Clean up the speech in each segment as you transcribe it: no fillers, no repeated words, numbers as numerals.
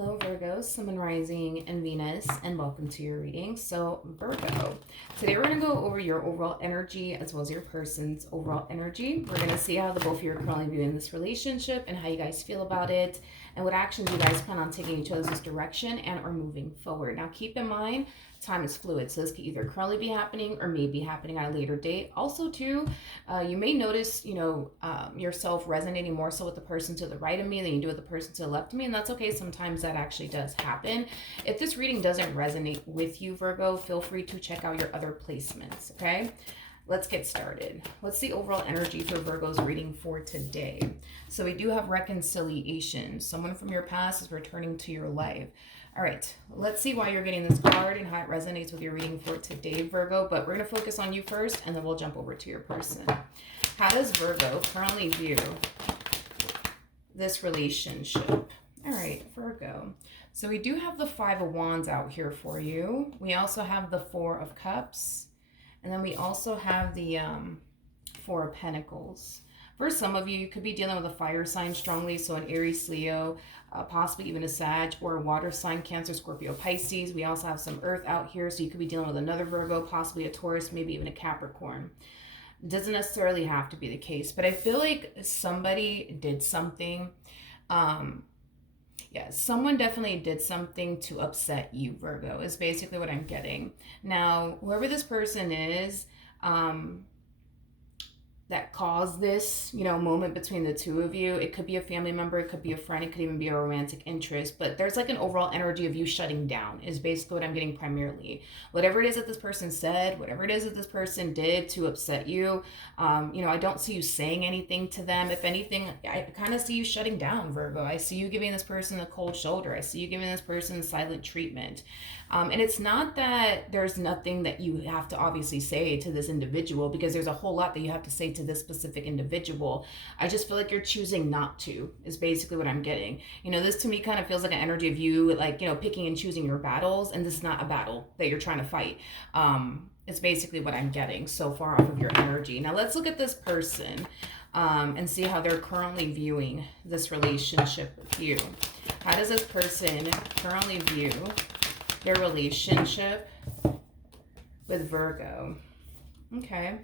Hello, Virgo, Sun, and Rising, and Venus, and welcome to your reading. So, Virgo, today we're going to go over your overall energy as well as your person's overall energy. We're going to see how the both of you are currently viewing this relationship and how you guys feel about it, and what actions you guys plan on taking each other's direction and are moving forward. Now, keep in mind, time is fluid, so this could either currently be happening or may be happening at a later date. Also, too, you may notice, yourself resonating more so with the person to the right of me than you do with the person to the left of me, and that's okay. Sometimes that actually does happen. If this reading doesn't resonate with you, Virgo, feel free to check out your other placements, okay? Let's get started. What's the overall energy for Virgo's reading for today? So we do have reconciliation. Someone from your past is returning to your life. All right, let's see why you're getting this card and how it resonates with your reading for today, Virgo. But we're going to focus on you first, and then we'll jump over to your person. How does Virgo currently view this relationship? All right, Virgo. So we do have the Five of Wands out here for you. We also have the Four of Cups. And then we also have the Four of Pentacles. For some of you, you could be dealing with a fire sign strongly, so an Aries, Leo, possibly even a Sag, or a water sign, Cancer, Scorpio, Pisces. We also have some Earth out here, so you could be dealing with another Virgo, possibly a Taurus, maybe even a Capricorn. It doesn't necessarily have to be the case, but I feel like somebody did something. Someone definitely did something to upset you, Virgo, is basically what I'm getting. Now, whoever this person is, that caused this, moment between the two of you. It could be a family member, it could be a friend, it could even be a romantic interest, but there's like an overall energy of you shutting down is basically what I'm getting primarily. Whatever it is that this person said, whatever it is that this person did to upset you, I don't see you saying anything to them. If anything, I kind of see you shutting down, Virgo. I see you giving this person a cold shoulder. I see you giving this person silent treatment. And it's not that there's nothing that you have to obviously say to this individual, because there's a whole lot that you have to say to this specific individual. I just feel like you're choosing not to, is basically what I'm getting. This to me kind of feels like an energy of you, like, picking and choosing your battles, and this is not a battle that you're trying to fight. It's basically what I'm getting so far off of your energy. Now let's look at this person and see how they're currently viewing this relationship with you. How does this person currently view their relationship with Virgo? Okay.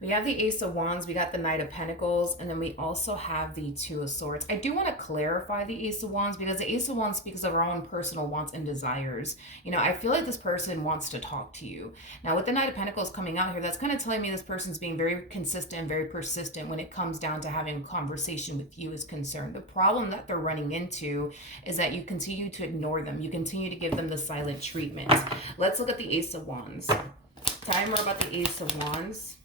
We have the Ace of Wands, we got the Knight of Pentacles, and then we also have the Two of Swords. I do want to clarify the Ace of Wands, because the Ace of Wands speaks of our own personal wants and desires. I feel like this person wants to talk to you. Now, with the Knight of Pentacles coming out here, that's kind of telling me this person's being very consistent and very persistent when it comes down to having a conversation with you is concerned. The problem that they're running into is that you continue to ignore them. You continue to give them the silent treatment. Let's look at the Ace of Wands. Tell me more about the Ace of Wands.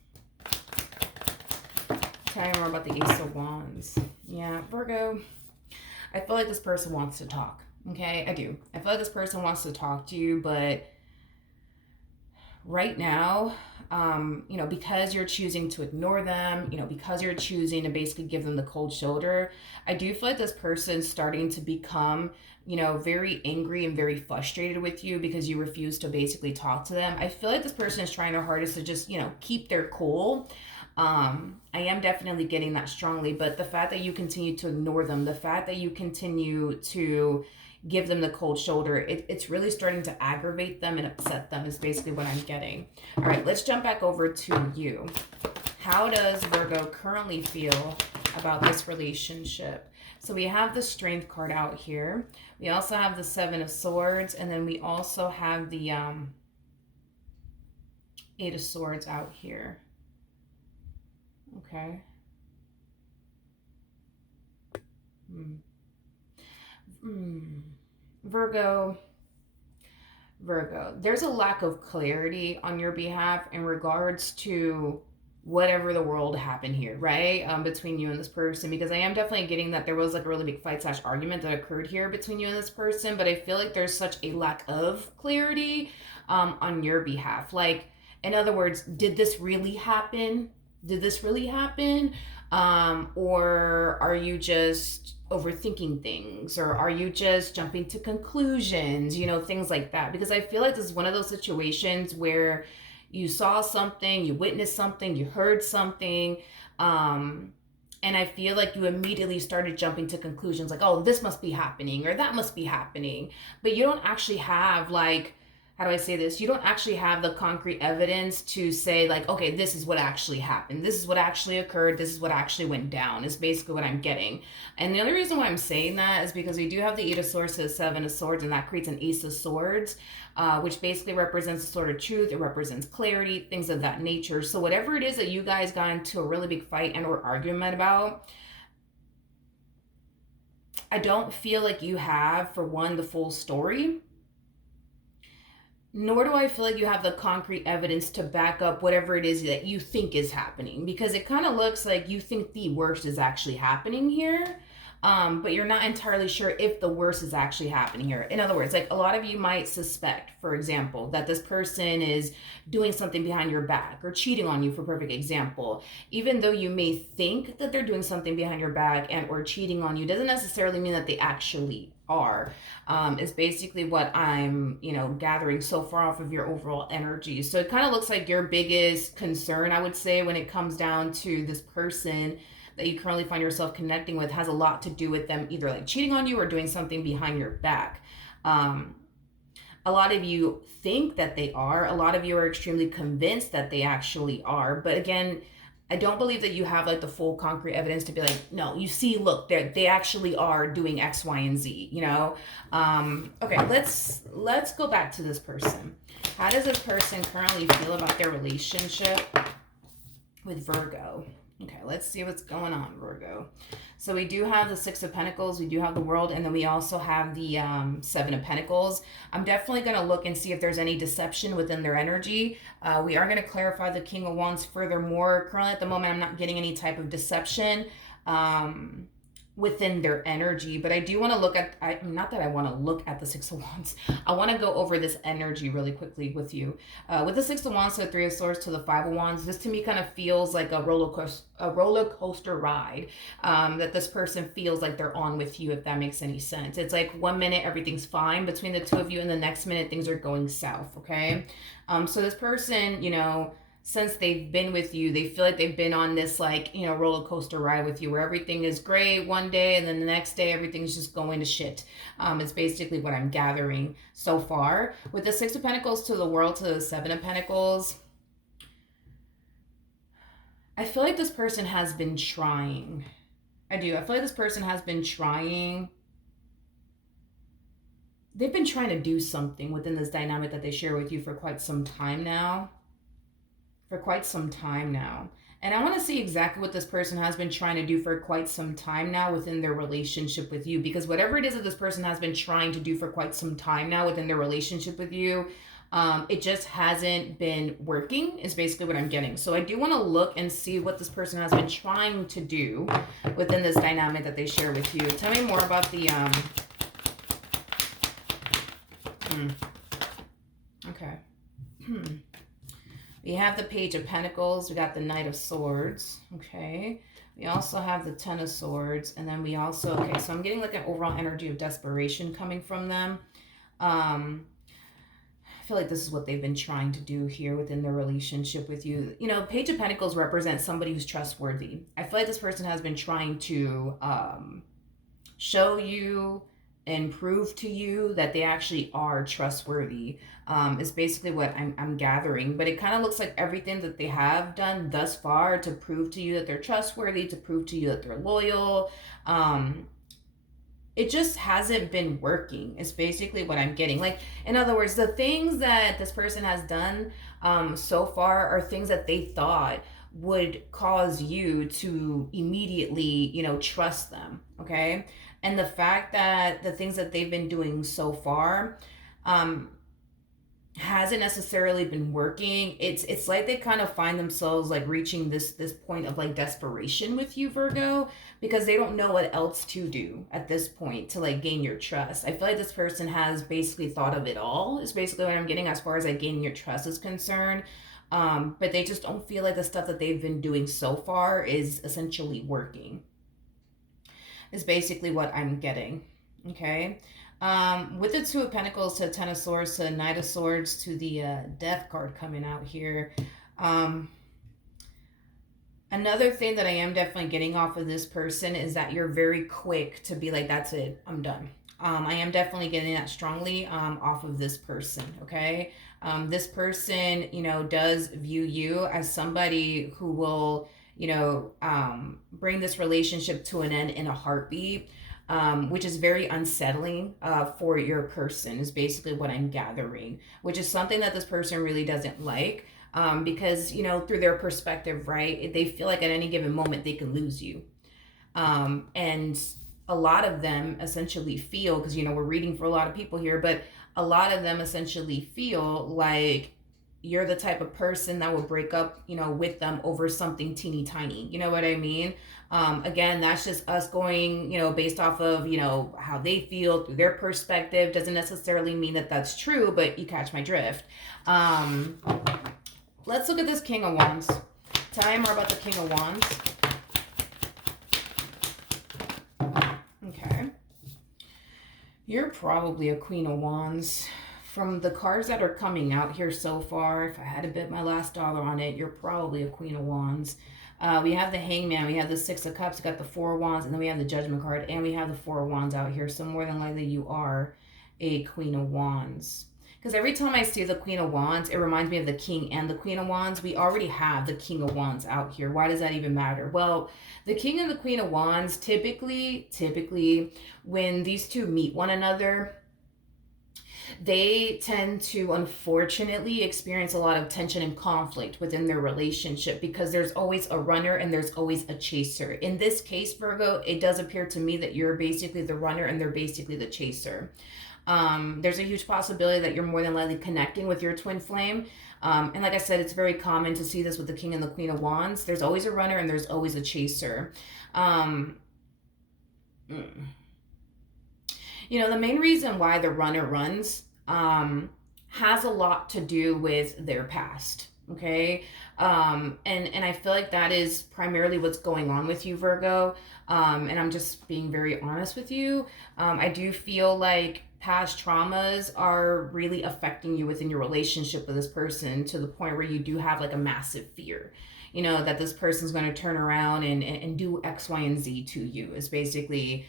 Tell me more about the Ace of Wands. Yeah, Virgo, I feel like this person wants to talk, okay? I do. I feel like this person wants to talk to you, but right now, because you're choosing to ignore them, because you're choosing to basically give them the cold shoulder, I do feel like this person's starting to become, very angry and very frustrated with you because you refuse to basically talk to them. I feel like this person is trying their hardest to just, keep their cool. I am definitely getting that strongly, but the fact that you continue to ignore them, the fact that you continue to give them the cold shoulder, it's really starting to aggravate them and upset them is basically what I'm getting. All right, let's jump back over to you. How does Virgo currently feel about this relationship? So we have the Strength card out here. We also have the Seven of Swords, and then we also have the Eight of Swords out here. Okay. Virgo, there's a lack of clarity on your behalf in regards to whatever the world happened here, right? Between you and this person, because I am definitely getting that there was like a really big fight / argument that occurred here between you and this person, but I feel like there's such a lack of clarity on your behalf. Like, in other words, did this really happen? Did this really happen? Or are you just overthinking things? Or are you just jumping to conclusions? Things like that. Because I feel like this is one of those situations where you saw something, you witnessed something, you heard something, And I feel like you immediately started jumping to conclusions like, oh, this must be happening or that must be happening. But you don't actually have, like, how do I say this? You don't actually have the concrete evidence to say, like, okay, this is what actually happened. This is what actually occurred. This is what actually went down, is basically what I'm getting. And the only reason why I'm saying that is because we do have the Eight of Swords to the Seven of Swords, and that creates an Ace of Swords, which basically represents a sort of truth. It represents clarity, things of that nature. So whatever it is that you guys got into a really big fight and or argument about, I don't feel like you have, for one, the full story, nor do I feel like you have the concrete evidence to back up whatever it is that you think is happening, because it kind of looks like you think the worst is actually happening here. But you're not entirely sure if the worst is actually happening here. In other words, like, a lot of you might suspect, for example, that this person is doing something behind your back or cheating on you, for perfect example. Even though you may think that they're doing something behind your back and or cheating on you, doesn't necessarily mean that they actually are. Is basically what I'm, gathering so far off of your overall energy. So it kind of looks like your biggest concern, I would say, when it comes down to this person that you currently find yourself connecting with, has a lot to do with them either like cheating on you or doing something behind your back. A lot of you think that they are. A lot of you are extremely convinced that they actually are. But again, I don't believe that you have like the full concrete evidence to be like, no, you see, look, they actually are doing X, Y, and Z. Okay, let's go back to this person. How does this person currently feel about their relationship with Virgo? Okay, let's see what's going on, Virgo. So we do have the Six of Pentacles, we do have the World, and then we also have the Seven of Pentacles. I'm definitely going to look and see if there's any deception within their energy. We are going to clarify the King of Wands furthermore. Currently at the moment, I'm not getting any type of deception within their energy, but I do want to look at, not that I want to look at the Six of Wands, I want to go over this energy really quickly with you. With the Six of Wands to the Three of Swords to the Five of Wands, this to me kind of feels like a roller coaster ride that this person feels like they're on with you, if that makes any sense. It's like 1 minute everything's fine between the two of you, and the next minute things are going south, okay? So this person, since they've been with you, they feel like they've been on this roller coaster ride with you, where everything is great one day and then the next day everything's just going to shit. It's basically what I'm gathering so far. With the Six of Pentacles to the World to the Seven of Pentacles, I feel like this person has been trying. I do. I feel like this person has been trying. They've been trying to do something within this dynamic that they share with you for quite some time now. And I want to see exactly what this person has been trying to do for quite some time now within their relationship with you. Because whatever it is that this person has been trying to do for quite some time now within their relationship with you, it just hasn't been working, is basically what I'm getting. So I do want to look and see what this person has been trying to do within this dynamic that they share with you. Tell me more about the... Okay. We have the Page of Pentacles. We got the Knight of Swords. Okay. We also have the Ten of Swords. And then we also... Okay, so I'm getting like an overall energy of desperation coming from them. I feel like this is what they've been trying to do here within their relationship with you. Page of Pentacles represents somebody who's trustworthy. I feel like this person has been trying to show you and prove to you that they actually are trustworthy, is basically what I'm gathering. But it kind of looks like everything that they have done thus far to prove to you that they're trustworthy, to prove to you that they're loyal, it just hasn't been working, is basically what I'm getting. Like, in other words, the things that this person has done so far are things that they thought would cause you to immediately, trust them, okay? And the fact that the things that they've been doing so far hasn't necessarily been working. It's like they kind of find themselves like reaching this point of like desperation with you, Virgo, because they don't know what else to do at this point to like gain your trust. I feel like this person has basically thought of it all, is basically what I'm getting as far as like gaining your trust is concerned. But they just don't feel like the stuff that they've been doing so far is essentially working, is basically what I'm getting. Okay. With the Two of Pentacles to the Ten of Swords to the Knight of Swords to the Death card coming out here. Another thing that I am definitely getting off of this person is that you're very quick to be like, that's it, I'm done. I am definitely getting that strongly off of this person, okay? This person, does view you as somebody who will, bring this relationship to an end in a heartbeat, which is very unsettling for your person, is basically what I'm gathering, which is something that this person really doesn't like. Because through their perspective, right, they feel like at any given moment they can lose you. And a lot of them essentially feel, because we're reading for a lot of people here, but a lot of them essentially feel like you're the type of person that will break up with them over something teeny tiny, you know what I mean? Again, that's just us going based off of how they feel through their perspective. Doesn't necessarily mean that that's true, but you catch my drift. Let's look at this King of Wands. Tell me more about the King of Wands. Okay. You're probably a Queen of Wands. From the cards that are coming out here so far, if I had to bet my last dollar on it, you're probably a Queen of Wands. We have the Hangman, we have the Six of Cups, we got the Four of Wands, and then we have the Judgment card, and we have the Four of Wands out here. So more than likely you are a Queen of Wands. Because every time I see the Queen of Wands, it reminds me of the King and the Queen of Wands. We already have the King of Wands out here. Why does that even matter? Well, the King and the Queen of Wands, typically, when these two meet one another, they tend to unfortunately experience a lot of tension and conflict within their relationship, because there's always a runner and there's always a chaser. In this case, Virgo, it does appear to me that you're basically the runner and they're basically the chaser. There's a huge possibility that you're more than likely connecting with your twin flame. And like I said, it's very common to see this with the King and the Queen of Wands. There's always a runner and there's always a chaser. The main reason why the runner runs has a lot to do with their past. Okay. And I feel like that is primarily what's going on with you, Virgo. And I'm just being very honest with you. I do feel like past traumas are really affecting you within your relationship with this person, to the point where you do have like a massive fear, that this person's going to turn around and do X, Y, and Z to you, is basically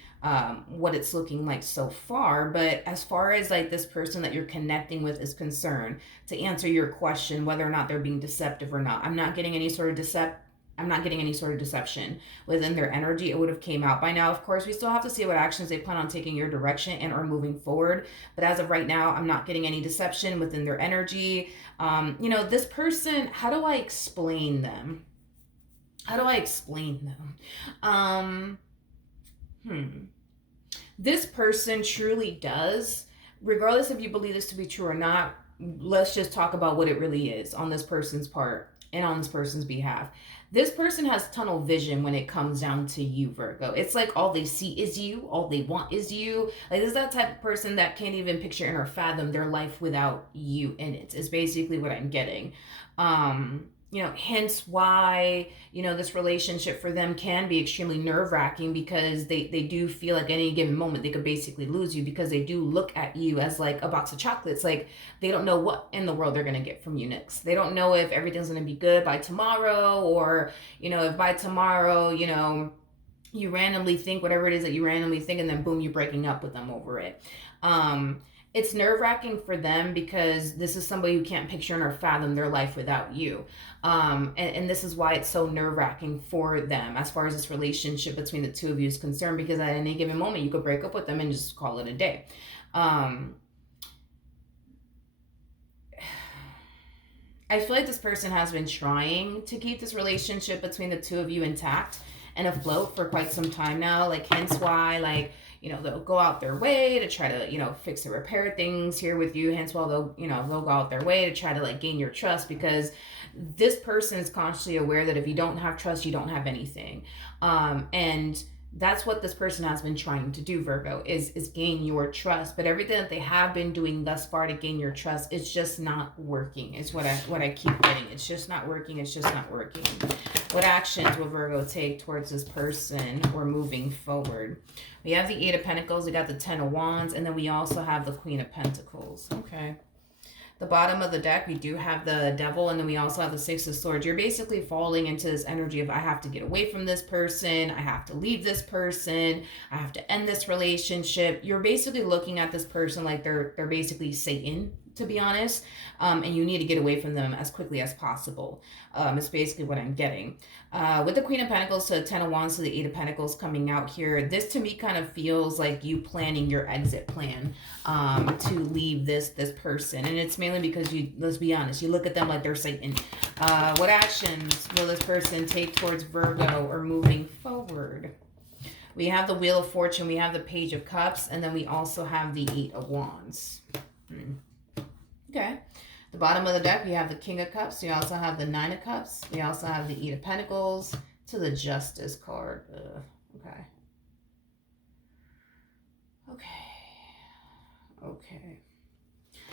what it's looking like so far. But as far as like this person that you're connecting with is concerned, to answer your question, whether or not they're being deceptive or not, I'm not getting any sort of deception within their energy. It would have came out by now. Of course, we still have to see what actions they plan on taking your direction and are moving forward. But as of right now, I'm not getting any deception within their energy. This person, how do I explain them? This person truly does, regardless if you believe this to be true or not, let's just talk about what it really is on this person's part and on this person's behalf. This person has tunnel vision when it comes down to you, Virgo. It's like all they see is you, all they want is you. Like, this is that type of person that can't even picture and or fathom their life without you in it, is basically what I'm getting. Hence why, this relationship for them can be extremely nerve-wracking, because they do feel like any given moment they could basically lose you, because they do look at you as like a box of chocolates. Like, they don't know what in the world they're going to get from you next. They don't know if everything's going to be good by tomorrow, or, if by tomorrow, you randomly think whatever it is that you randomly think, and then boom, you're breaking up with them over it. It's nerve-wracking for them, because this is somebody who can't picture or fathom their life without you. And this is why it's so nerve-wracking for them as far as this relationship between the two of you is concerned, because at any given moment you could break up with them and just call it a day. I feel like this person has been trying to keep this relationship between the two of you intact and afloat for quite some time now. Like, hence why, like, they'll go out their way to try to, fix and repair things here with you. Hence why they'll go out their way to try to like gain your trust, because this person is consciously aware that if you don't have trust, you don't have anything. And that's what this person has been trying to do, Virgo, is gain your trust. But everything that they have been doing thus far to gain your trust, it's just not working. Is what I keep getting. It's just not working. It's just not working. What actions will Virgo take towards this person or moving forward? We have the Eight of Pentacles, we got the Ten of Wands, and then we also have the Queen of Pentacles. Okay. The bottom of the deck, we do have the devil, and then we also have the six of swords. You're basically falling into this energy of, I have to get away from this person, I have to leave this person, I have to end this relationship. You're basically looking at this person like they're basically Satan, to be honest, and you need to get away from them as quickly as possible. Is basically what I'm getting. With the Queen of Pentacles to the Ten of Wands to the Eight of Pentacles coming out here, this to me kind of feels like you planning your exit plan to leave this person. And it's mainly because you, let's be honest, you look at them like they're Satan. What actions will this person take towards Virgo or moving forward? We have the Wheel of Fortune, we have the Page of Cups, and then we also have the Eight of Wands. Okay. The bottom of the deck, we have the King of Cups. We also have the Nine of Cups. We also have the Eight of Pentacles to the Justice card. Okay. Okay.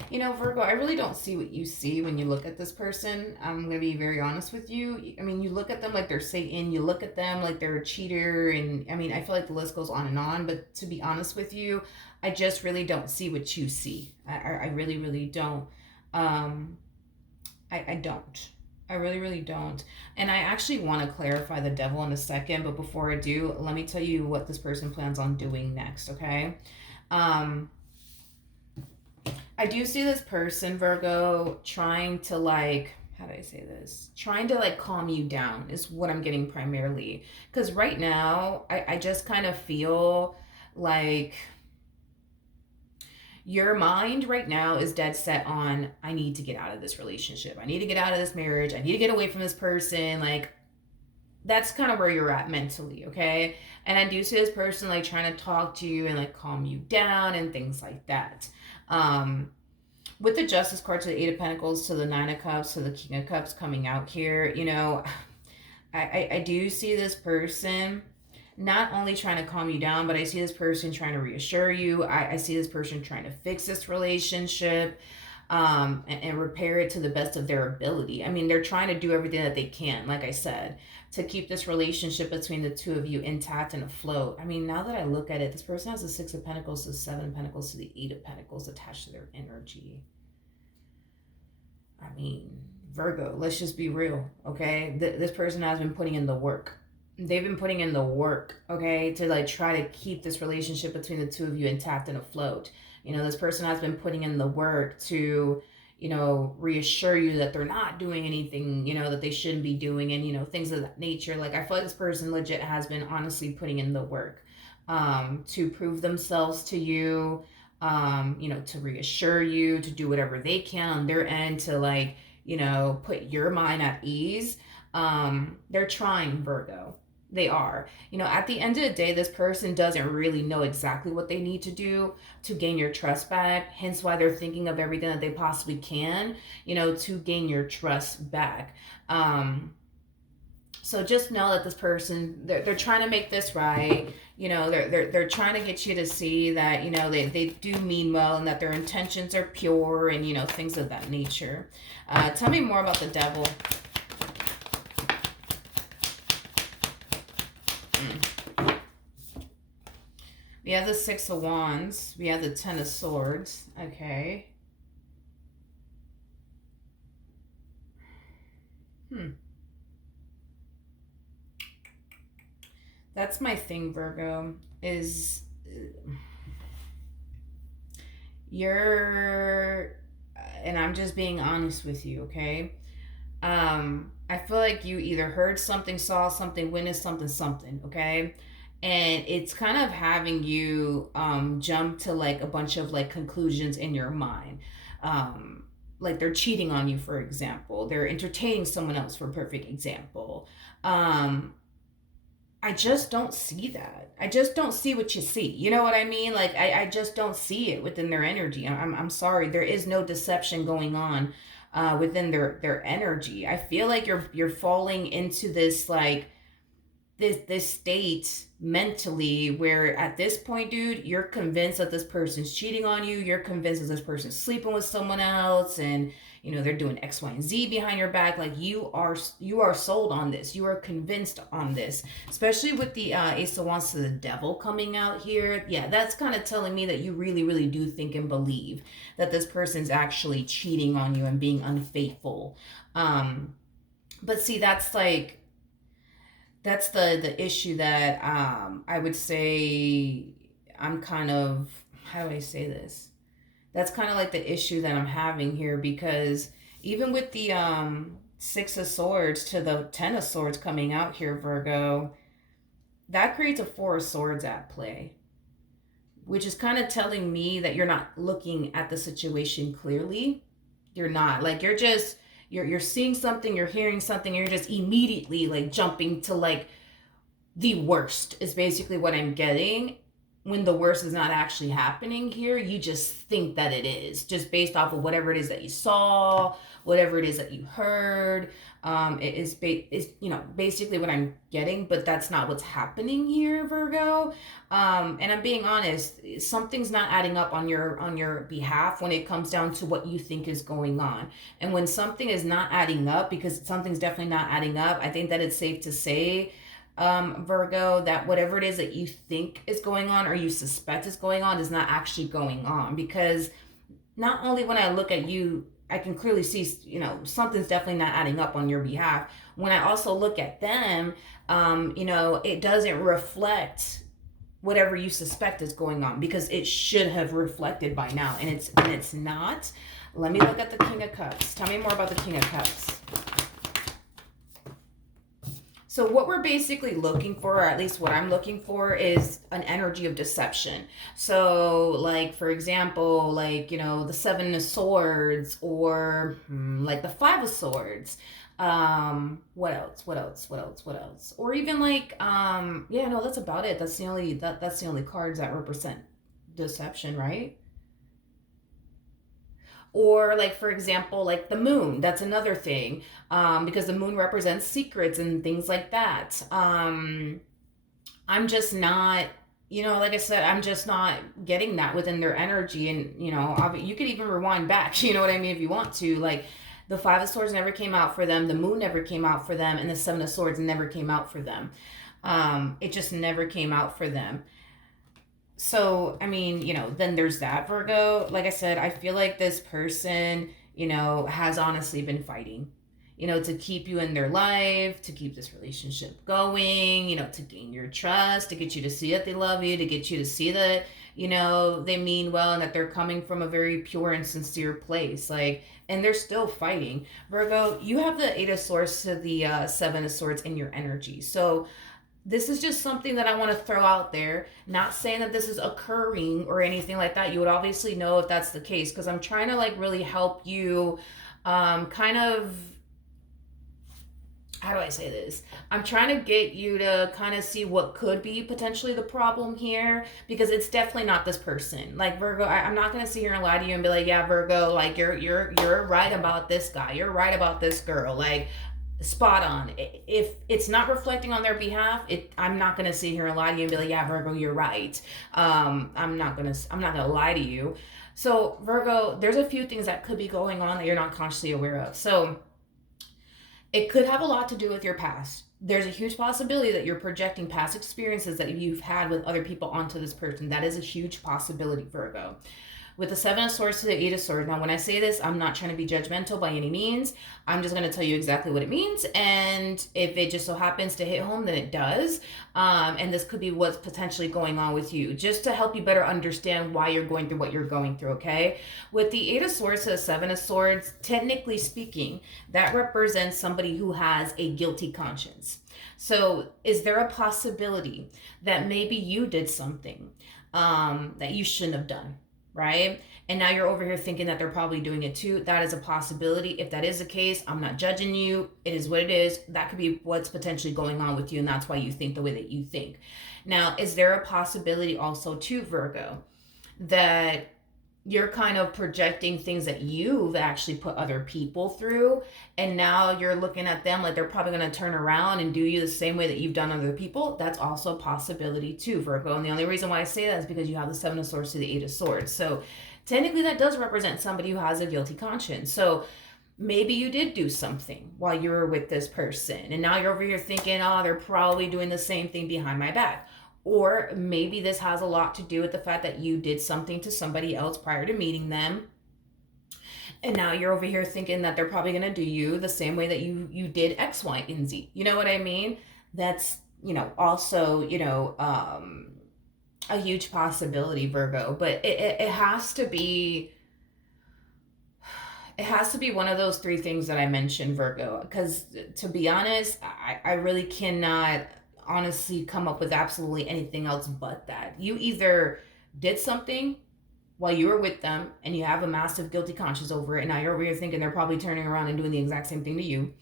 You know, Virgo, I really don't see what you see when you look at this person. I'm going to be very honest with you. I mean, you look at them like they're Satan. You look at them like they're a cheater. And I mean, I feel like the list goes on and on. But to be honest with you, I just really don't see what you see. I really, really don't. I don't. I really, really don't. And I actually want to clarify the devil in a second. But before I do, let me tell you what this person plans on doing next, okay? I do see this person, Virgo, trying to like, how do I say this? Trying to like calm you down is what I'm getting primarily. Because right now, I just kind of feel like your mind right now is dead set on, I need to get out of this relationship. I need to get out of this marriage. I need to get away from this person. Like, that's kind of where you're at mentally, okay? And I do see this person like trying to talk to you and like calm you down and things like that. With the Justice card to the Eight of Pentacles to the Nine of Cups to the King of Cups coming out here, you know, I do see this person not only trying to calm you down, but I see this person trying to reassure you. I see this person trying to fix this relationship and repair it to the best of their ability. I mean, they're trying to do everything that they can, like I said, to keep this relationship between the two of you intact and afloat. I mean, now that I look at it, this person has the Six of Pentacles, the Seven of Pentacles to the Eight of Pentacles attached to their energy. I mean, Virgo, let's just be real, okay? This person has been putting in the work. They've been putting in the work, okay, to like try to keep this relationship between the two of you intact and afloat. You know, this person has been putting in the work to, you know, reassure you that they're not doing anything, you know, that they shouldn't be doing, and, you know, things of that nature. Like, I feel like this person legit has been honestly putting in the work to prove themselves to you, you know, to reassure you, to do whatever they can on their end to, like, you know, put your mind at ease. They're trying, Virgo. They are. You know, at the end of the day, this person doesn't really know exactly what they need to do to gain your trust back. Hence why they're thinking of everything that they possibly can, you know, to gain your trust back. So just know that this person, they're trying to make this right. You know, they're trying to get you to see that, you know, they do mean well and that their intentions are pure and, you know, things of that nature. Tell me more about the devil. We have the Six of Wands. We have the Ten of Swords. Okay. That's my thing, Virgo, is you're, and I'm just being honest with you, okay? I feel like you either heard something, saw something, witnessed something, okay? And it's kind of having you jump to like a bunch of like conclusions in your mind. Like they're cheating on you, for example. They're entertaining someone else, for a perfect example. I just don't see that. I just don't see what you see. You know what I mean? Like, I just don't see it within their energy. I'm sorry. There is no deception going on within their energy. I feel like you're falling into this, like, this state mentally where at this point, dude, you're convinced that this person's cheating on you, you're convinced that this person's sleeping with someone else, and they're doing X, Y, and Z behind your back. Like, you are sold on this, you are convinced on this, especially with the Ace of Wands to the Devil coming out here. Yeah, that's kind of telling me that you really, really do think and believe that this person's actually cheating on you and being unfaithful. But see, that's the issue that I would say I'm kind of, how do I say this? That's kind of like the issue that I'm having here, because even with the Six of Swords to the Ten of Swords coming out here, Virgo, that creates a Four of Swords at play, which is kind of telling me that you're not looking at the situation clearly. You're not, like, you're seeing something, you're hearing something, and you're just immediately like jumping to like the worst is basically what I'm getting, when the worst is not actually happening here. You just think that it is, just based off of whatever it is that you saw, whatever it is that you heard. Is basically what I'm getting, but that's not what's happening here, Virgo. And I'm being honest, something's not adding up on your behalf when it comes down to what you think is going on. And when something is not adding up, because something's definitely not adding up, I think that it's safe to say, Virgo, that whatever it is that you think is going on or you suspect is going on is not actually going on. Because not only when I look at you, I can clearly see, something's definitely not adding up on your behalf. When I also look at them, it doesn't reflect whatever you suspect is going on, because it should have reflected by now, and it's not. Let me look at the King of Cups. Tell me more about the King of Cups. So what we're basically looking for, or at least what I'm looking for, is an energy of deception. So, like, for example, like, the Seven of Swords, or like the Five of Swords. What else? Or even like, yeah, no, that's about it. That's the only cards that represent deception, right? Or like, for example, like the moon, that's another thing, because the moon represents secrets and things like that. I'm just not, like I said, I'm just not getting that within their energy. And you could even rewind back, you know what I mean, if you want to. Like, the Five of Swords never came out for them, the moon never came out for them, and the Seven of Swords never came out for them. It just never came out for them. So, I mean, then there's that, Virgo. Like I said, I feel like this person, has honestly been fighting, to keep you in their life, to keep this relationship going, to gain your trust, to get you to see that they love you, to get you to see that, they mean well, and that they're coming from a very pure and sincere place. Like, and they're still fighting. Virgo, you have the Eight of Swords to the Seven of Swords in your energy. So, this is just something that I want to throw out there. Not saying that this is occurring or anything like that. You would obviously know if that's the case, because I'm trying to like really help you kind of, how do I say this? I'm trying to get you to kind of see what could be potentially the problem here, because it's definitely not this person. Like, Virgo, I'm not gonna sit here and lie to you and be like, yeah, Virgo, like you're right about this guy, you're right about this girl, like, spot on. If it's not reflecting on their behalf, I'm not gonna sit here and lie to you and be like, yeah, Virgo, you're right. I'm not gonna lie to you. So, Virgo, there's a few things that could be going on that you're not consciously aware of. So it could have a lot to do with your past. There's a huge possibility that you're projecting past experiences that you've had with other people onto this person. That is a huge possibility, Virgo. With the Seven of Swords to the Eight of Swords. Now, when I say this, I'm not trying to be judgmental by any means. I'm just going to tell you exactly what it means. And if it just so happens to hit home, then it does. And this could be what's potentially going on with you, just to help you better understand why you're going through what you're going through, okay? With the Eight of Swords to the Seven of Swords, technically speaking, that represents somebody who has a guilty conscience. So is there a possibility that maybe you did something that you shouldn't have done? Right? And now you're over here thinking that they're probably doing it too. That is a possibility. If that is the case, I'm not judging you. It is what it is. That could be what's potentially going on with you, and that's why you think the way that you think. Now, is there a possibility also too, Virgo, that you're kind of projecting things that you've actually put other people through, and now you're looking at them like they're probably going to turn around and do you the same way that you've done other people. That's also a possibility too, Virgo. And the only reason why I say that is because you have the Seven of Swords to the Eight of Swords. So technically that does represent somebody who has a guilty conscience. So maybe you did do something while you were with this person, and now you're over here thinking, oh, they're probably doing the same thing behind my back. Or maybe this has a lot to do with the fact that you did something to somebody else prior to meeting them, and now you're over here thinking that they're probably going to do you the same way that you did X, Y, and Z. You know what I mean? That's, also, a huge possibility, Virgo. But it has to be, one of those three things that I mentioned, Virgo. Because to be honest, I really cannot honestly come up with absolutely anything else but that. You either did something while you were with them and you have a massive guilty conscience over it, and now you're over here thinking they're probably turning around and doing the exact same thing to you,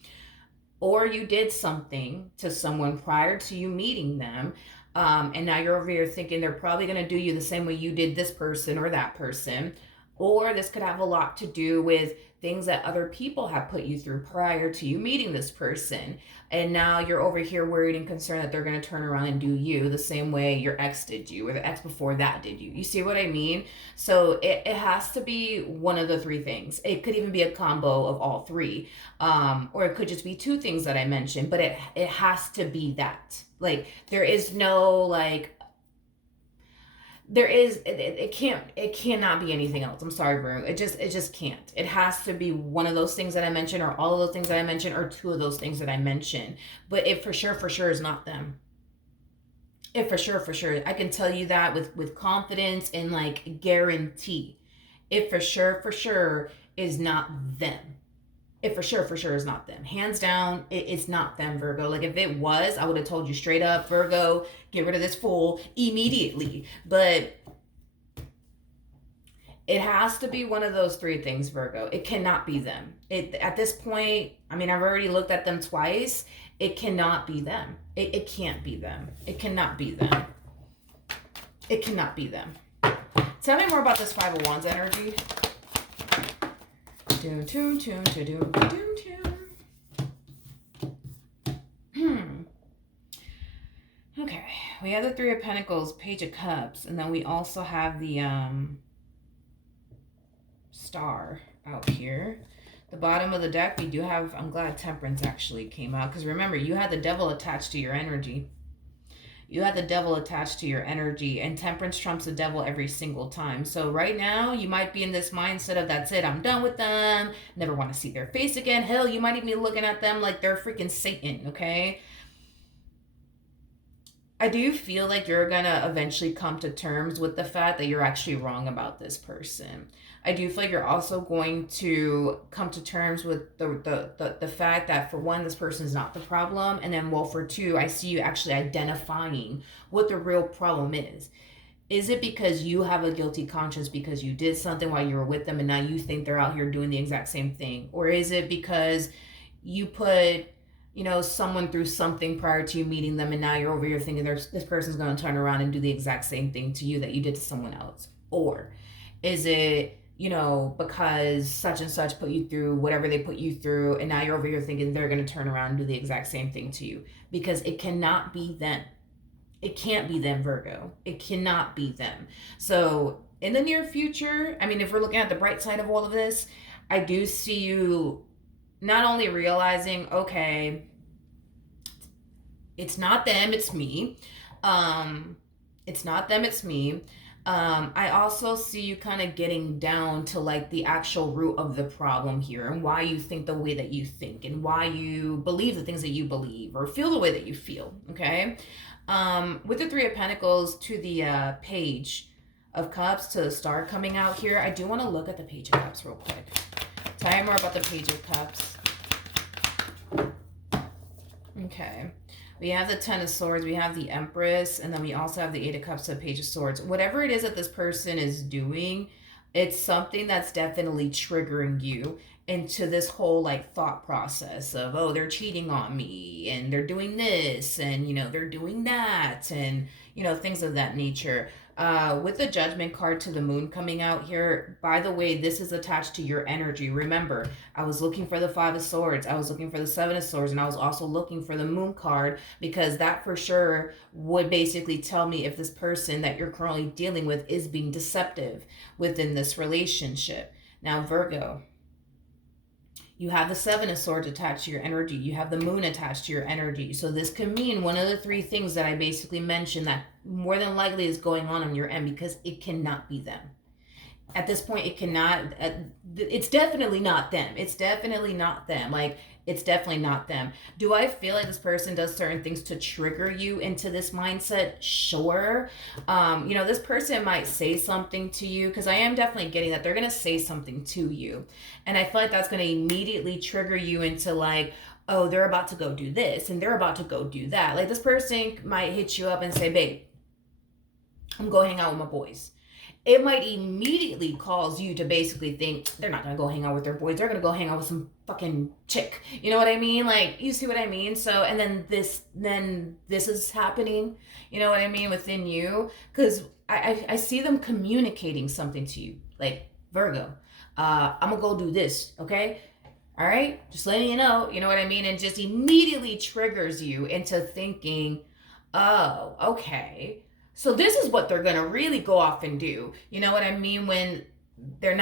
or you did something to someone prior to you meeting them, and now you're over here thinking they're probably going to do you the same way you did this person or that person. Or this could have a lot to do with things that other people have put you through prior to you meeting this person. And now you're over here worried and concerned that they're going to turn around and do you the same way your ex did you, or the ex before that did you. You see what I mean? So it has to be one of the three things. It could even be a combo of all three. Or it could just be two things that I mentioned, but it has to be that. Like, there is no, like, it cannot be anything else. I'm sorry, Virgo. It just can't. It has to be one of those things that I mentioned, or all of those things that I mentioned, or two of those things that I mentioned. But it for sure is not them. It for sure, I can tell you that with confidence and like guarantee. It for sure is not them. It for sure is not them. Hands down, it's not them, Virgo. Like, if it was, I would have told you straight up, Virgo, get rid of this fool immediately. But it has to be one of those three things, Virgo. It cannot be them. At this point, I mean, I've already looked at them twice. It cannot be them. It can't be them. It cannot be them. It cannot be them. Tell me more about this Five of Wands energy. Okay, we have the Three of Pentacles, Page of Cups, and then we also have the Star out here. The bottom of the deck, we do have, I'm glad Temperance actually came out, because remember, you had the Devil attached to your energy. You had the Devil attached to your energy, and Temperance trumps the Devil every single time. So right now, you might be in this mindset of, that's it, I'm done with them, never want to see their face again. Hell, you might even be looking at them like they're freaking Satan, okay? I do feel like you're gonna eventually come to terms with the fact that you're actually wrong about this person. I do feel like you're also going to come to terms with the fact that, for one, this person is not the problem, and then, well, for two, I see you actually identifying what the real problem is. Is it because you have a guilty conscience because you did something while you were with them and now you think they're out here doing the exact same thing? Or is it because you put, someone through something prior to you meeting them, and now you're over here thinking this person's going to turn around and do the exact same thing to you that you did to someone else? Or is it, because such and such put you through whatever they put you through, and now you're over here thinking they're going to turn around and do the exact same thing to you? Because it cannot be them. It can't be them, Virgo. It cannot be them. So in the near future, I mean, if we're looking at the bright side of all of this, I do see you not only realizing, okay, it's not them, it's me. It's not them, it's me. I also see you kind of getting down to like the actual root of the problem here, and why you think the way that you think, and why you believe the things that you believe, or feel the way that you feel, okay? With the Three of Pentacles to the Page of Cups to the Star coming out here, I do want to look at the Page of Cups real quick. Tell me more about the Page of Cups. Okay. We have the Ten of Swords, we have the Empress, and then we also have the Eight of Cups to the Page of Swords. Whatever it is that this person is doing, it's something that's definitely triggering you into this whole like thought process of, oh, they're cheating on me, and they're doing this, and they're doing that, and things of that nature. With the Judgment card to the Moon coming out here, by the way, this is attached to your energy. Remember, I was looking for the Five of Swords, I was looking for the Seven of Swords, and I was also looking for the Moon card, because that for sure would basically tell me if this person that you're currently dealing with is being deceptive within this relationship. Now, Virgo, you have the Seven of Swords attached to your energy. You have the Moon attached to your energy. So this could mean one of the three things that I basically mentioned that more than likely is going on your end, because it cannot be them. At this point, it cannot, it's definitely not them. It's definitely not them. Like, it's definitely not them. Do I feel like this person does certain things to trigger you into this mindset? Sure. This person might say something to you, because I am definitely getting that they're going to say something to you. And I feel like that's going to immediately trigger you into like, oh, they're about to go do this and they're about to go do that. Like, this person might hit you up and say, babe, I'm going to hang out with my boys. It might immediately cause you to basically think they're not going to go hang out with their boys. They're going to go hang out with some fucking chick. You know what I mean? Like, you see what I mean? So, and then this is happening, you know what I mean, within you. Because I see them communicating something to you. Like, Virgo, I'm going to go do this, okay? All right? Just letting you know what I mean? And just immediately triggers you into thinking, oh, okay. So this is what they're going to really go off and do. You know what I mean? When they're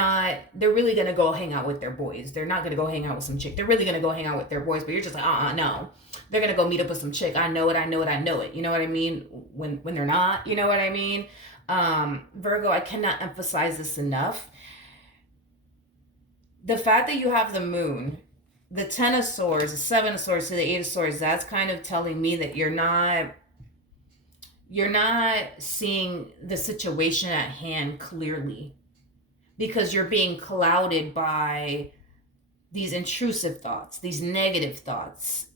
really going to go hang out with their boys. They're not going to go hang out with some chick. They're really going to go hang out with their boys. But you're just like, no. They're going to go meet up with some chick. I know it. You know what I mean? When they're not, you know what I mean? Virgo, I cannot emphasize this enough. The fact that you have the Moon, the Ten of Swords, the Seven of Swords to the Eight of Swords, that's kind of telling me that you're not seeing the situation at hand clearly, because you're being clouded by these intrusive thoughts, these negative thoughts,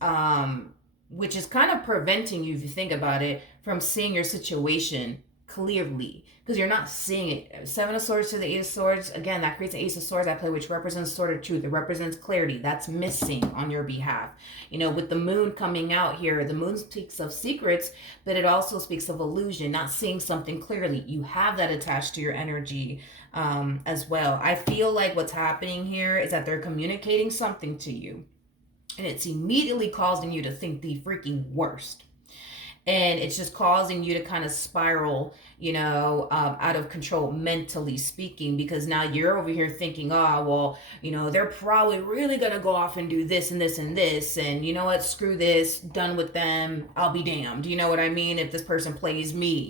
which is kind of preventing you, if you think about it, from seeing your situation clearly, because you're not seeing it. Seven of Swords to the Eight of Swords, again, that creates an Ace of Swords I play, which represents Sword of Truth. It represents clarity. That's missing on your behalf. With the Moon coming out here, the Moon speaks of secrets, but it also speaks of illusion, not seeing something clearly. You have that attached to your energy as well. I feel like what's happening here is that they're communicating something to you, and it's immediately causing you to think the freaking worst. And it's just causing you to kind of spiral, out of control, mentally speaking, because now you're over here thinking, they're probably really going to go off and do this and this and this. And you know what? Screw this. Done with them. I'll be damned. You know what I mean? If this person plays me,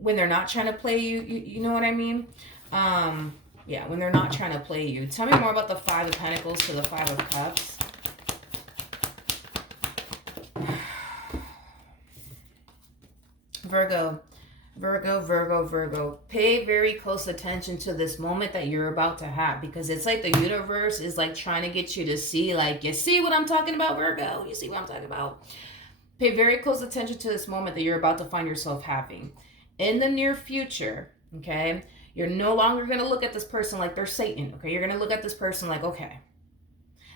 when they're not trying to play you, you know what I mean? When they're not trying to play you. Tell me more about the Five of Pentacles to the Five of Cups. Virgo, pay very close attention to this moment that you're about to have, because it's like the universe is like trying to get you to see, like, you see what I'm talking about, Virgo? You see what I'm talking about? Pay very close attention to this moment that you're about to find yourself having. In the near future, okay, you're no longer going to look at this person like they're Satan, okay? You're going to look at this person like, okay,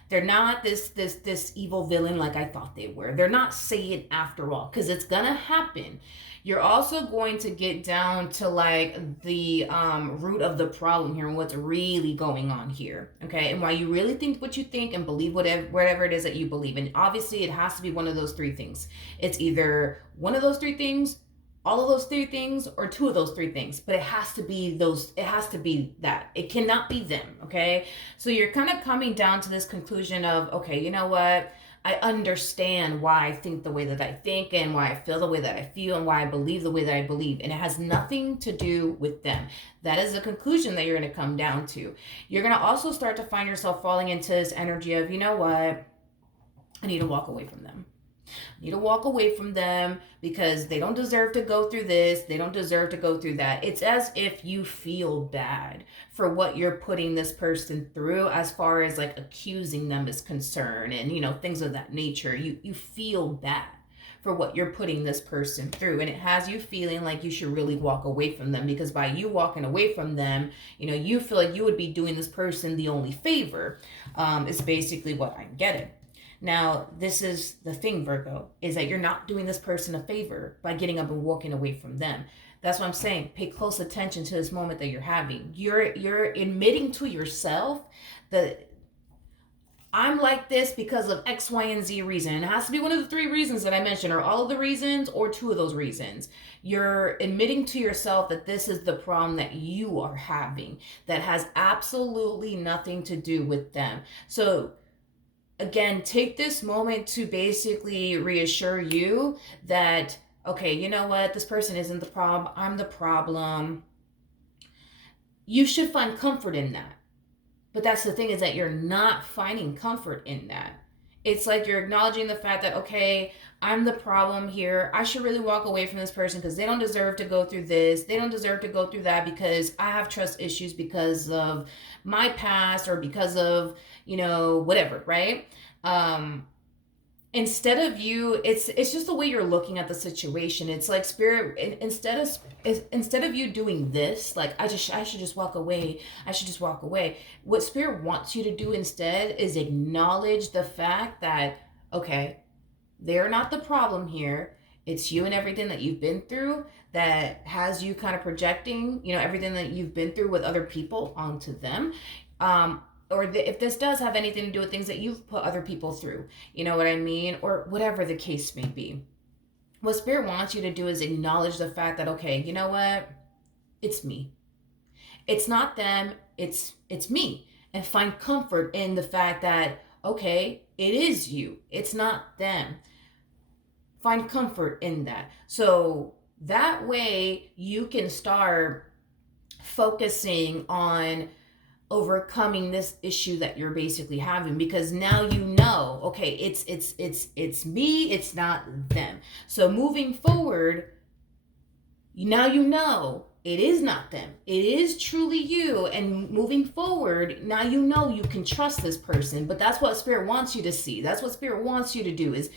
they're not this evil villain like I thought they were. They're not Satan after all, because it's going to happen. You're also going to get down to like the root of the problem here and what's really going on here, okay? And why you really think what you think and believe whatever it is that you believe. And obviously it has to be one of those three things. It's either one of those three things, all of those three things, or two of those three things. But it has to be that. It cannot be them, okay? So you're kind of coming down to this conclusion of, okay, you know what? I understand why I think the way that I think, and why I feel the way that I feel, and why I believe the way that I believe. And it has nothing to do with them. That is the conclusion that you're going to come down to. You're going to also start to find yourself falling into this energy of, you know what? I need to walk away from them. I need to walk away from them because they don't deserve to go through this. They don't deserve to go through that. It's as if you feel bad for what you're putting this person through, as far as like accusing them is concerned, and things of that nature. You feel bad for what you're putting this person through, and it has you feeling like you should really walk away from them, because by you walking away from them, you feel like you would be doing this person the only favor. Is basically what I'm getting. Now, this is the thing, Virgo, is that you're not doing this person a favor by getting up and walking away from them. That's what I'm saying. Pay close attention to this moment that you're having. You're admitting to yourself that I'm like this because of X, Y, and Z reason. It has to be one of the three reasons that I mentioned, or all of the reasons, or two of those reasons. You're admitting to yourself that this is the problem that you are having that has absolutely nothing to do with them. So, again, take this moment to basically reassure you that, okay, you know what? This person isn't the problem. I'm the problem. You should find comfort in that. But that's the thing, is that you're not finding comfort in that. It's like you're acknowledging the fact that, okay, I'm the problem here. I should really walk away from this person because they don't deserve to go through this. They don't deserve to go through that because I have trust issues because of my past or because of, whatever, right? Instead of you, it's just the way you're looking at the situation. It's like spirit, instead of you doing this, like I should just walk away, I should just walk away. What spirit wants you to do instead is acknowledge the fact that, okay, they're not the problem here. It's you and everything that you've been through that has you kind of projecting, everything that you've been through with other people onto them. If this does have anything to do with things that you've put other people through, you know what I mean? Or whatever the case may be. What Spirit wants you to do is acknowledge the fact that, okay, you know what? It's me. It's not them, it's me. And find comfort in the fact that, okay, it is you. It's not them. Find comfort in that. So that way you can start focusing on overcoming this issue that you're basically having, because now okay, it's me, it's not them. So moving forward, now it is not them, it is truly you. And moving forward, now you can trust this person. But that's what Spirit wants you to see. That's what Spirit wants you to do, is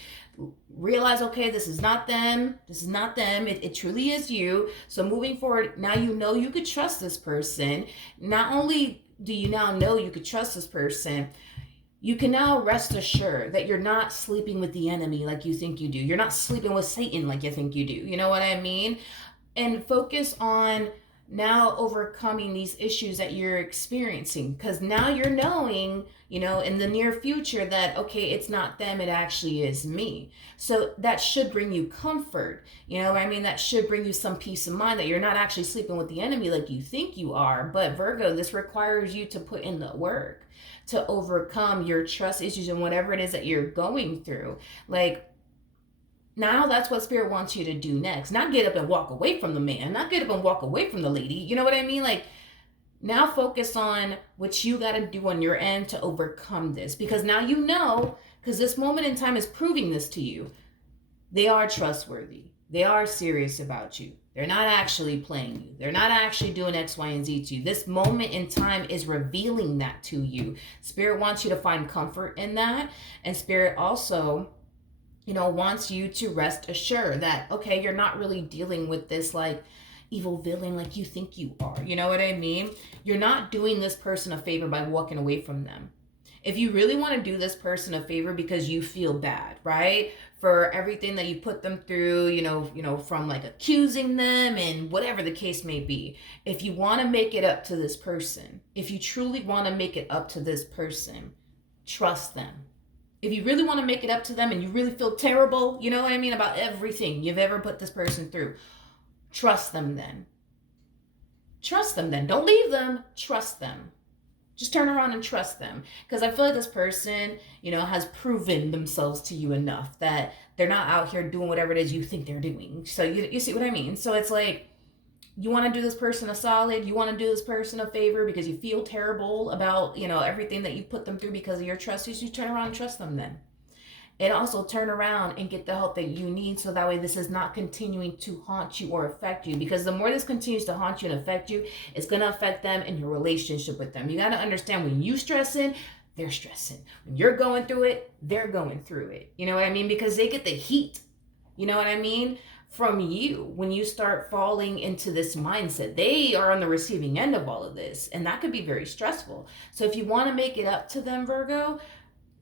realize, okay, this is not them, it truly is you. So moving forward, now you could trust this person. Not only do you now know you could trust this person, you can now rest assured that you're not sleeping with the enemy like you think you do. You're not sleeping with Satan like you think you do. You know what I mean? And focus on now overcoming these issues that you're experiencing, because now you're knowing, in the near future that, okay, it's not them, it actually is me. So that should bring you comfort. You know what I mean? That should bring you some peace of mind that you're not actually sleeping with the enemy like you think you are. But Virgo, this requires you to put in the work to overcome your trust issues and whatever it is that you're going through. Like, now that's what Spirit wants you to do next. Not get up and walk away from the man. Not get up and walk away from the lady. You know what I mean? Like, now focus on what you got to do on your end to overcome this. Because now because this moment in time is proving this to you. They are trustworthy. They are serious about you. They're not actually playing you. They're not actually doing X, Y, and Z to you. This moment in time is revealing that to you. Spirit wants you to find comfort in that. And Spirit also, wants you to rest assured that, okay, you're not really dealing with this like evil villain like you think you are. You know what I mean? You're not doing this person a favor by walking away from them. If you really want to do this person a favor because you feel bad, right? For everything that you put them through, from like accusing them and whatever the case may be. If you want to make it up to this person, if you truly want to make it up to this person, trust them. If you really want to make it up to them and you really feel terrible, you know what I mean, about everything you've ever put this person through, trust them then. Trust them then. Don't leave them. Trust them. Just turn around and trust them. Because I feel like this person, has proven themselves to you enough that they're not out here doing whatever it is you think they're doing. So you see what I mean? So it's like, you want to do this person a solid, you want to do this person a favor because you feel terrible about, everything that you put them through because of your trust issues, turn around and trust them then. And also turn around and get the help that you need, so that way this is not continuing to haunt you or affect you. Because the more this continues to haunt you and affect you, it's going to affect them and your relationship with them. You got to understand, when you stressing, they're stressing. When you're going through it, they're going through it. You know what I mean? Because they get the heat. You know what I mean? From you, when you start falling into this mindset, they are on the receiving end of all of this, and that could be very stressful. So if you want to make it up to them, Virgo,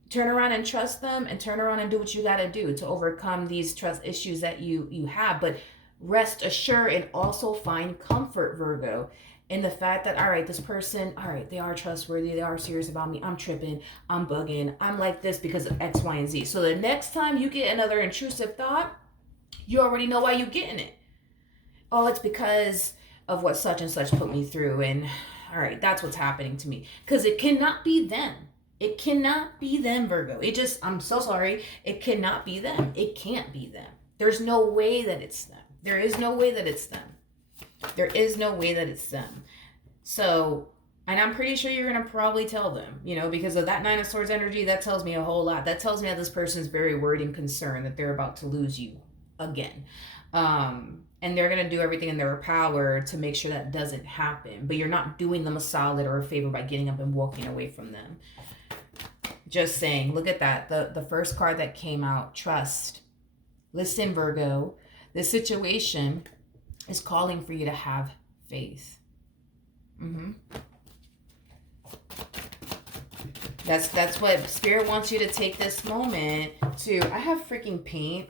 turn around and trust them, and turn around and do what you got to do to overcome these trust issues that you have. But rest assured and also find comfort, Virgo, in the fact that, all right, this person, all right, they are trustworthy, they are serious about me, I'm tripping, I'm bugging, I'm like this because of X, Y, and Z. So the next time you get another intrusive thought, you already know why you're getting it. Oh, it's because of what such and such put me through, and all right, that's what's happening to me. Because it cannot be them. It cannot be them, Virgo. It just, I'm so sorry. It cannot be them. It can't be them. There's no way that it's them. There is no way that it's them. There is no way that it's them. So, and I'm pretty sure you're going to probably tell them, you know, because of that Nine of Swords energy, that tells me a whole lot. That tells me that this person is very worried and concerned that they're about to lose you again. And they're going to do everything in their power to make sure that doesn't happen. But you're not doing them a solid or a favor by getting up and walking away from them. Just saying, look at that. The first card that came out, trust. Listen, Virgo, this situation is calling for you to have faith. That's what Spirit wants you to take this moment to. I have freaking paint.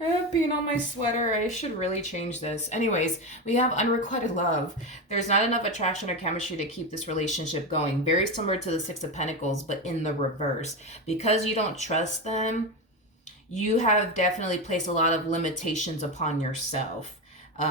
I have paint on my sweater. I should really change this. Anyways, we have unrequited love. There's not enough attraction or chemistry to keep this relationship going. Very similar to the Six of Pentacles, but in the reverse. Because you don't trust them, you have definitely placed a lot of limitations upon yourself.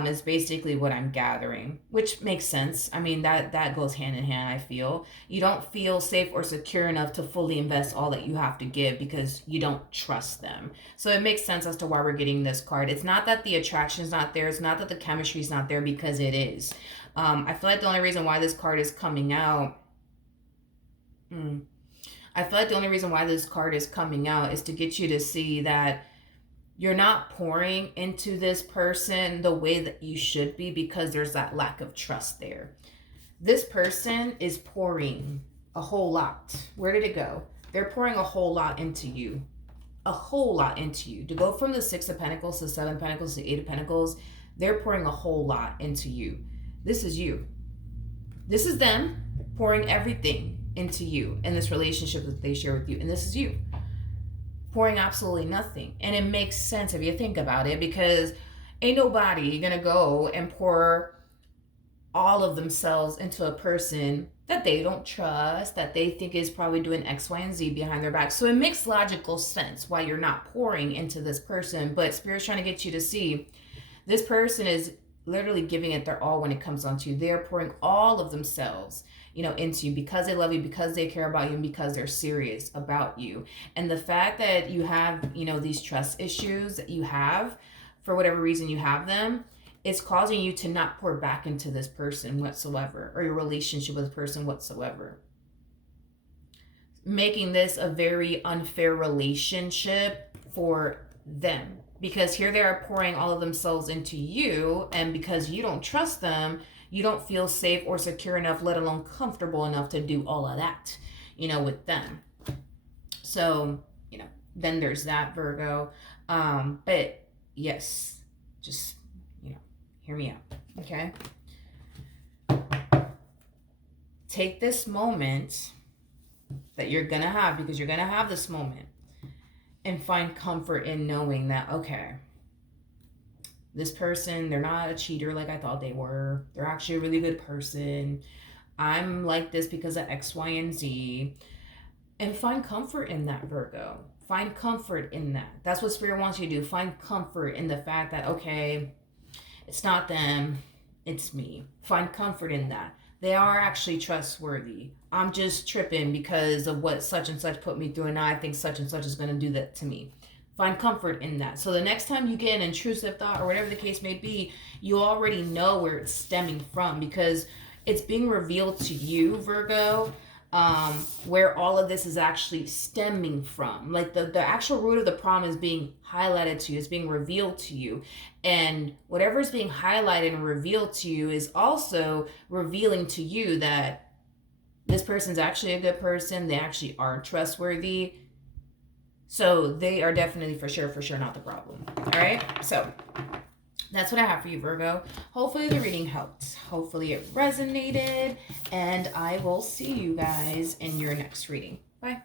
Is basically what I'm gathering, which makes sense. I mean, that goes hand in hand, I feel. You don't feel safe or secure enough to fully invest all that you have to give because you don't trust them. So it makes sense as to why we're getting this card. It's not that the attraction is not there. It's not that the chemistry is not there, because it is. I feel like the only reason why this card is coming out... I feel like the only reason why this card is coming out is to get you to see that you're not pouring into this person the way that you should be, because there's that lack of trust there. This person is pouring a whole lot. Where did it go? They're pouring a whole lot into you. A whole lot into you. To go from the Six of Pentacles to Seven of Pentacles to Eight of Pentacles, they're pouring a whole lot into you. This is you. This is them pouring everything into you in this relationship that they share with you. And this is you pouring absolutely nothing. And it makes sense if you think about it, because ain't nobody gonna go and pour all of themselves into a person that they don't trust, that they think is probably doing X, Y, and Z behind their back. So it makes logical sense why you're not pouring into this person. But Spirit's trying to get you to see this person is literally giving it their all when it comes onto you. They're pouring all of themselves, you know, into you because they love you, because they care about you, and because they're serious about you. And the fact that you have, you know, these trust issues that you have, for whatever reason you have them, it's causing you to not pour back into this person whatsoever, or your relationship with this person whatsoever. Making this a very unfair relationship for them. Because here they are pouring all of themselves into you, and because you don't trust them, you don't feel safe or secure enough, let alone comfortable enough to do all of that, you know, with them. So, you know, then there's that, Virgo. But yes, just, you know, hear me out, okay? Take this moment that you're gonna have, because you're gonna have this moment, and find comfort in knowing that, okay, this person, they're not a cheater like I thought they were. They're actually a really good person. I'm like this because of X, Y, and Z. And find comfort in that, Virgo. Find comfort in that. That's what Spirit wants you to do. Find comfort in the fact that, okay, it's not them, it's me. Find comfort in that. They are actually trustworthy. I'm just tripping because of what such and such put me through, and now I think such and such is going to do that to me. Find comfort in that. So the next time you get an intrusive thought, or whatever the case may be, you already know where it's stemming from, because it's being revealed to you, Virgo, where all of this is actually stemming from. Like the actual root of the problem is being highlighted to you, it's being revealed to you. And whatever is being highlighted and revealed to you is also revealing to you that this person's actually a good person. They actually are trustworthy. So they are definitely for sure not the problem. All right. So that's what I have for you, Virgo. Hopefully the reading helped. Hopefully it resonated. And I will see you guys in your next reading. Bye.